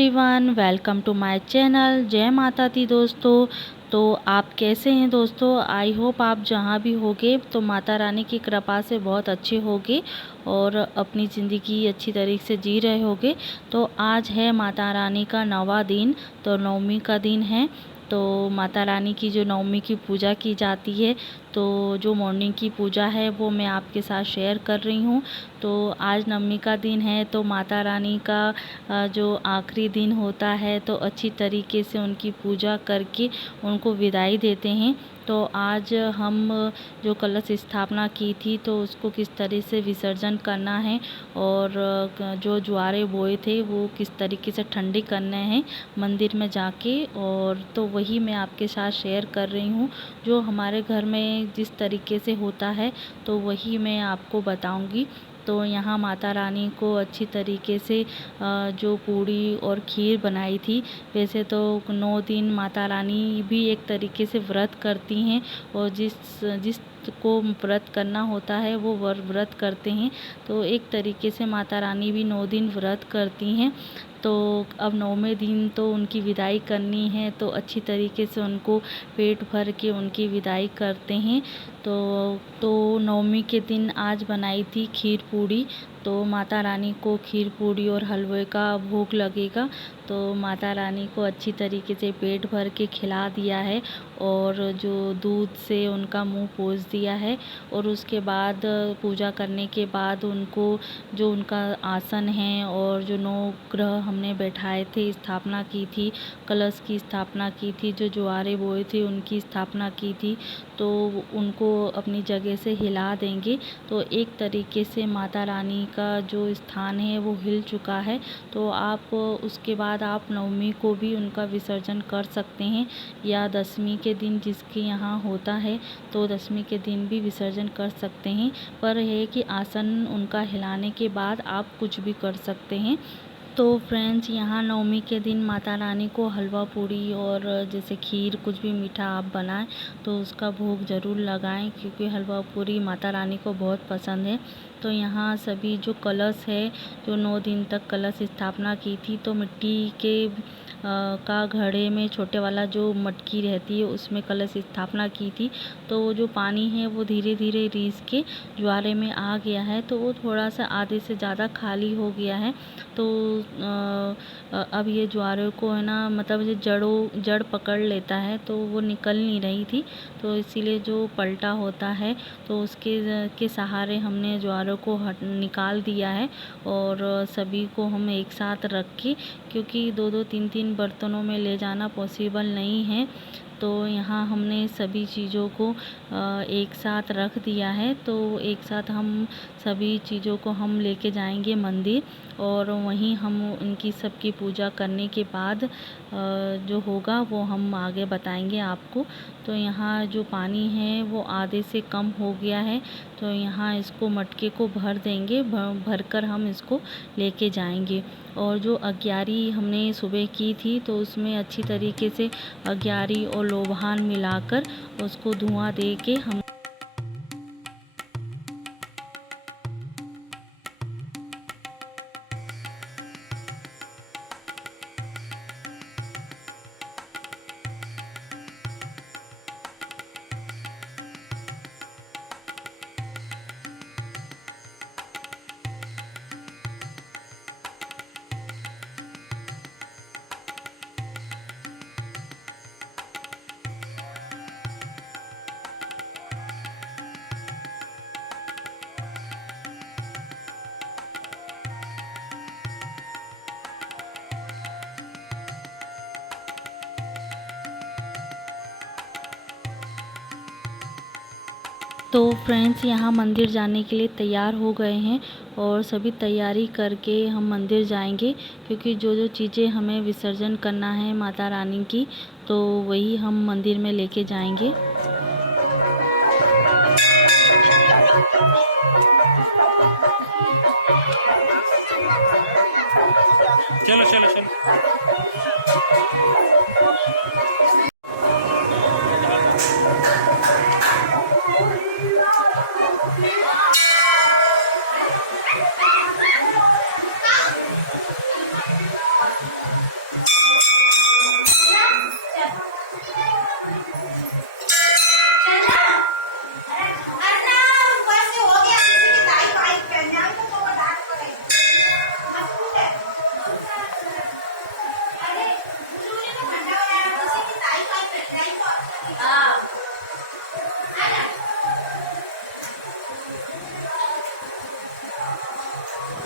Everyone, welcome to my channel. Jai Mata दी दोस्तों। तो आप कैसे हैं दोस्तों? आई होप आप जहाँ भी होगे तो माता रानी की कृपा से बहुत अच्छे होगे और अपनी ज़िंदगी अच्छी तरीके से जी रहे होगे। तो आज है माता रानी का 9वां दिन, तो नवमी का दिन है। तो माता रानी की जो नवमी की पूजा की जाती है, तो जो मॉर्निंग की पूजा है वो मैं आपके साथ शेयर कर रही हूँ। तो आज नवमी का दिन है, तो माता रानी का जो आखिरी दिन होता है तो अच्छी तरीके से उनकी पूजा करके उनको विदाई देते हैं। तो आज हम जो कलश स्थापना की थी तो उसको किस तरह से विसर्जन करना है और जो ज्वारे बोए थे वो किस तरीके से ठंडे करने हैं मंदिर में जाके, और तो वही मैं आपके साथ शेयर कर रही हूँ। जो हमारे घर में जिस तरीके से होता है तो वही मैं आपको बताऊँगी। तो यहाँ माता रानी को अच्छी तरीके से जो पूड़ी और खीर बनाई थी। वैसे तो 9 दिन माता रानी भी एक तरीके से व्रत करती हैं और जिस को व्रत करना होता है वो व्रत करते हैं। तो एक तरीके से माता रानी भी 9 दिन व्रत करती हैं। तो अब 9वें दिन तो उनकी विदाई करनी है, तो अच्छी तरीके से उनको पेट भर के उनकी विदाई करते हैं। तो नवमी के दिन आज बनाई थी खीर पूड़ी। तो माता रानी को खीर पूड़ी और हलवे का भोग लगेगा। तो माता रानी को अच्छी तरीके से पेट भर के खिला दिया है और जो दूध से उनका मुंह पोंछ दिया है। और उसके बाद पूजा करने के बाद उनको जो उनका आसन है और जो 9 ग्रह हमने बैठाए थे, स्थापना की थी, कलश की स्थापना की थी, जो ज्वारे बोए थे उनकी स्थापना की थी, तो उनको अपनी जगह से हिला देंगे। तो एक तरीके से माता रानी का जो स्थान है वो हिल चुका है। तो आप उसके बाद आप नवमी को भी उनका विसर्जन कर सकते हैं, या दसवीं के दिन जिसके यहाँ होता है तो दसवीं के दिन भी विसर्जन कर सकते हैं। पर है कि आसन उनका हिलाने के बाद आप कुछ भी कर सकते हैं। तो फ्रेंड्स, यहाँ नवमी के दिन माता रानी को हलवा पूड़ी और जैसे खीर कुछ भी मीठा आप बनाएं तो उसका भोग ज़रूर लगाएं, क्योंकि हलवा पूड़ी माता रानी को बहुत पसंद है। तो यहाँ सभी जो कलश है, जो 9 दिन तक कलश स्थापना की थी, तो मिट्टी के का घड़े में छोटे वाला जो मटकी रहती है उसमें कलश स्थापना की थी। तो वो जो पानी है वो धीरे धीरे रीस के ज्वारे में आ गया है, तो वो थोड़ा सा आधे से ज़्यादा खाली हो गया है। तो अब ये ज्वारे को है ना, मतलब ये जड़ पकड़ लेता है, तो वो निकल नहीं रही थी। तो इसीलिए जो पलटा होता है तो उसके सहारे हमने ज्वारों को निकाल दिया है। और सभी को हम एक साथ रख के, क्योंकि 2-2 3-3 बर्तनों में ले जाना पॉसिबल नहीं है, तो यहाँ हमने सभी चीज़ों को एक साथ रख दिया है। तो एक साथ हम सभी चीज़ों को हम लेके जाएंगे मंदिर, और वहीं हम उनकी सबकी पूजा करने के बाद जो होगा वो हम आगे बताएंगे आपको। तो यहाँ जो पानी है वो आधे से कम हो गया है, तो यहाँ इसको मटके को भर देंगे, भरकर हम इसको लेके जाएंगे। और जो अग्यारी हमने सुबह की थी तो उसमें अच्छी तरीके से अग्यारी और लोबान मिलाकर उसको धुआं दे के हम तो फ्रेंड्स, यहाँ मंदिर जाने के लिए तैयार हो गए हैं और सभी तैयारी करके हम मंदिर जाएंगे, क्योंकि जो जो चीज़ें हमें विसर्जन करना है माता रानी की, तो वही हम मंदिर में लेके जाएंगे। चलो चलो चलो।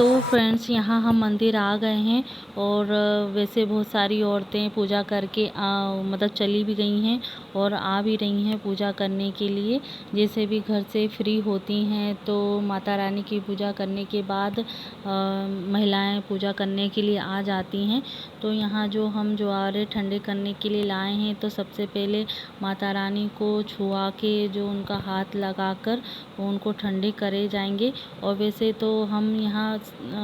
तो फ्रेंड्स यहाँ हम मंदिर आ गए हैं और वैसे बहुत सारी औरतें पूजा करके मतलब चली भी गई हैं और आ भी रही हैं पूजा करने के लिए। जैसे भी घर से फ्री होती हैं तो माता रानी की पूजा करने के बाद महिलाएं पूजा करने के लिए आ जाती हैं। तो यहाँ जो हम ज्वारे ठंडे करने के लिए लाए हैं तो सबसे पहले माता रानी को छुआ के जो उनका हाथ लगाकर उनको ठंडे करे जाएंगे। और वैसे तो हम यहाँ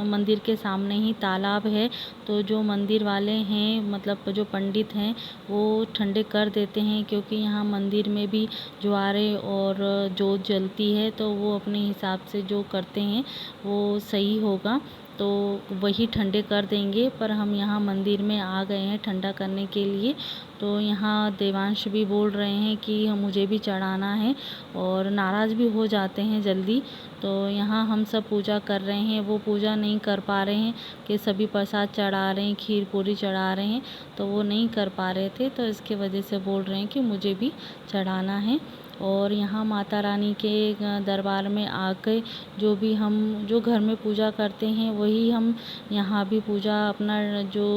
मंदिर के सामने ही तालाब है, तो जो मंदिर वाले हैं मतलब जो पंडित हैं वो ठंडे कर देते हैं, क्योंकि यहाँ मंदिर में भी ज्वारे और जोत जलती है तो वो अपने हिसाब से जो करते हैं वो सही होगा, तो वही ठंडे कर देंगे। पर हम यहाँ मंदिर में आ गए हैं ठंडा करने के लिए। तो यहाँ देवांश भी बोल रहे हैं कि मुझे भी चढ़ाना है और नाराज़ भी हो जाते हैं जल्दी। तो यहाँ हम सब पूजा कर रहे हैं, वो पूजा नहीं कर पा रहे हैं कि सभी प्रसाद चढ़ा रहे हैं, खीर पूरी चढ़ा रहे हैं, तो वो नहीं कर पा रहे थे, तो इसके वजह से बोल रहे हैं कि मुझे भी चढ़ाना है। और यहाँ माता रानी के दरबार में आकर जो भी हम जो घर में पूजा करते हैं वही हम यहाँ भी पूजा अपना जो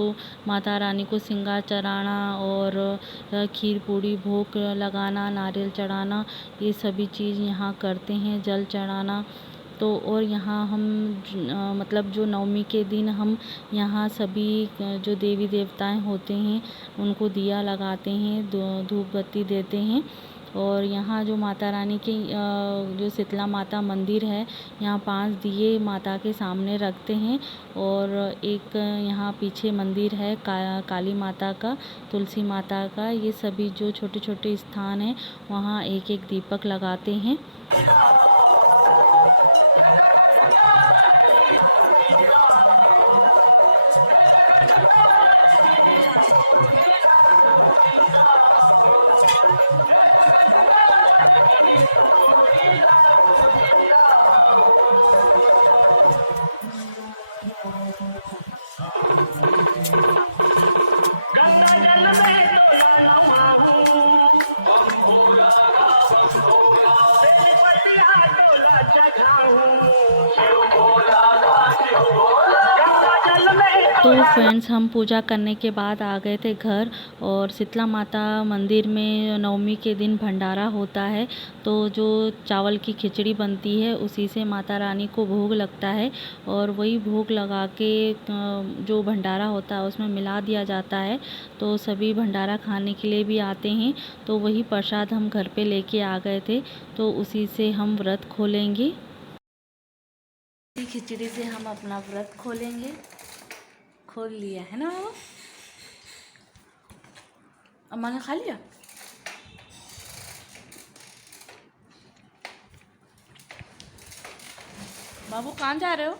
माता रानी को श्रृंगार चढ़ाना और खीर पूड़ी भोग लगाना, नारियल चढ़ाना, ये सभी चीज़ यहाँ करते हैं, जल चढ़ाना। तो और यहाँ हम मतलब जो नवमी के दिन हम यहाँ सभी जो देवी देवताएं होते हैं उनको दिया लगाते हैं, धूप बत्ती देते हैं। और यहाँ जो माता रानी की जो शीतला माता मंदिर है, यहाँ 5 दिए माता के सामने रखते हैं। और एक यहाँ पीछे मंदिर है काली माता का, तुलसी माता का, ये सभी जो छोटे छोटे स्थान हैं वहाँ एक एक दीपक लगाते हैं। तो फ्रेंड्स हम पूजा करने के बाद आ गए थे घर, और शीतला माता मंदिर में नवमी के दिन भंडारा होता है, तो जो चावल की खिचड़ी बनती है उसी से माता रानी को भोग लगता है, और वही भोग लगा के जो भंडारा होता है उसमें मिला दिया जाता है। तो सभी भंडारा खाने के लिए भी आते हैं, तो वही प्रसाद हम घर पे लेके आ गए थे, तो उसी से हम व्रत खोलेंगे। खिचड़ी से हम अपना व्रत खोलेंगे। खोल लिया है ना बाबू? अम्मा ने खा लिया? बाबू कहाँ जा रहे हो?